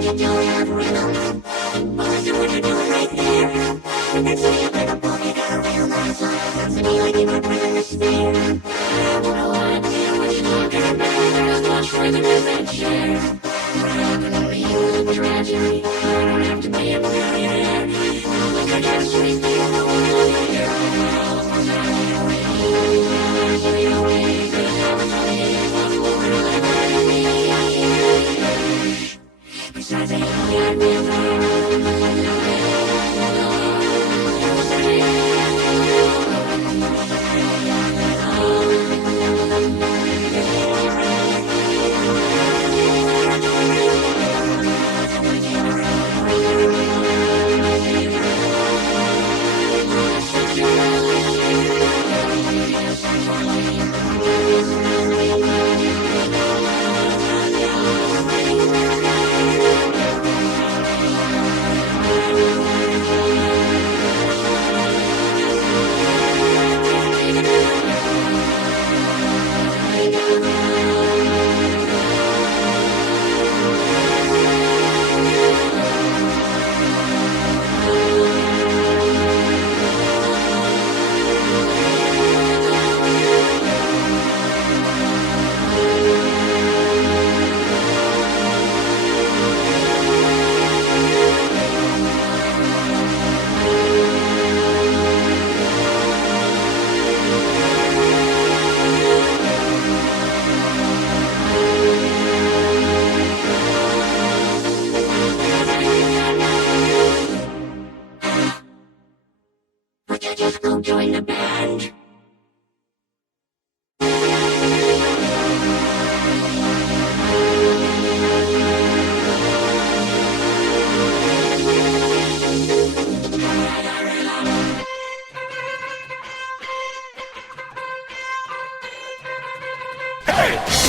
that you don't have rhythm. But listen what you're doing right there. And then say you like a bump, you got a real nice line. Sounds to me like you were breathing the snare. I have no idea what you're talking about. There's much further than that share. What happened to me was a tragedy. I don't have to be a millionaire. Look at your street, you know what I'm here. I'm besides, I don't just go join the band. Hey!